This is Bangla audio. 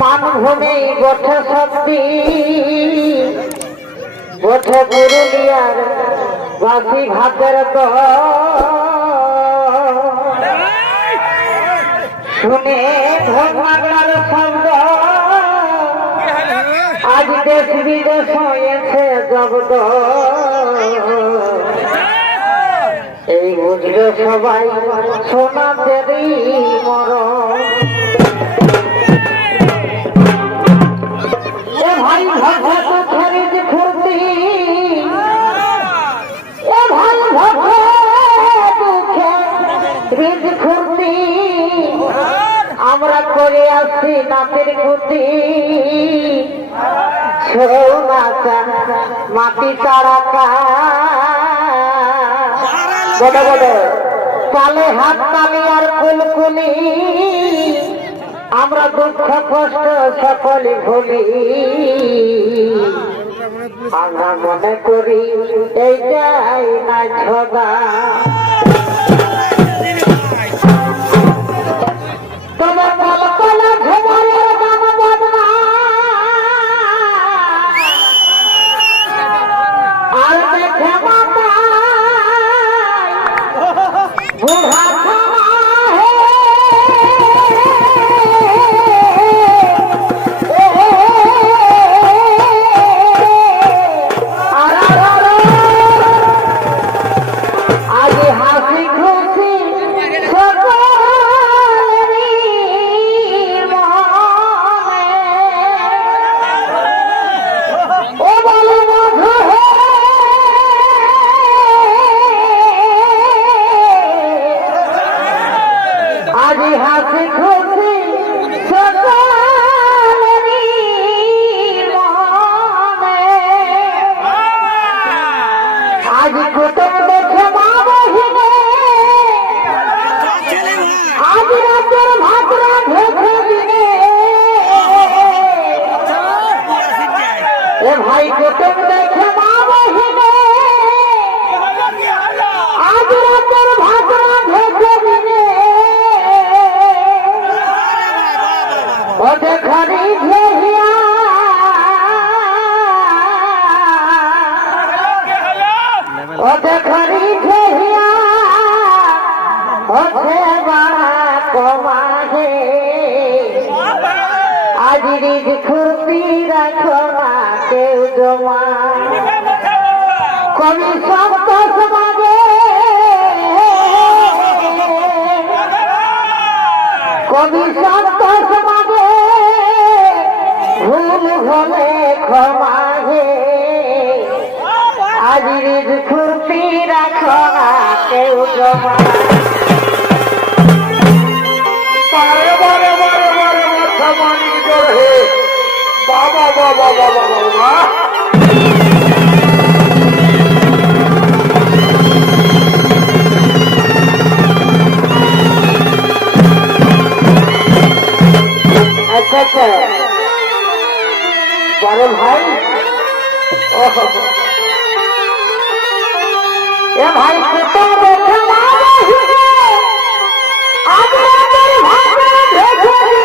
মানভূমি বঠে শক্তি বঠে পুরুলিয়ার বাসি ভাতের তো শুনে ভগবানের শব্দ আজ দেশ বিদেশ হয়েছে জগদ এই বুঝলো সবাই সোনা দেবী মর খুরতি আমরা করে আসছি নাচের নাচা মাটি তালে হাত তালি আর কুলকুলি। আমরা দুঃখ, কষ্ট সকলে ভুলি। আমরা মনে করি এইটাই না ছদা আজ হাসি কবি সপ্ত সমাজে কবি সপ্ত সমাজে ভুল হলে ক্ষমা হে আজ রিজ খুরপি রাখো বাবা বাবা বাবা বাবা আচ্ছা বড় ভাই? এ ভাই কত দেখা আজ ভাই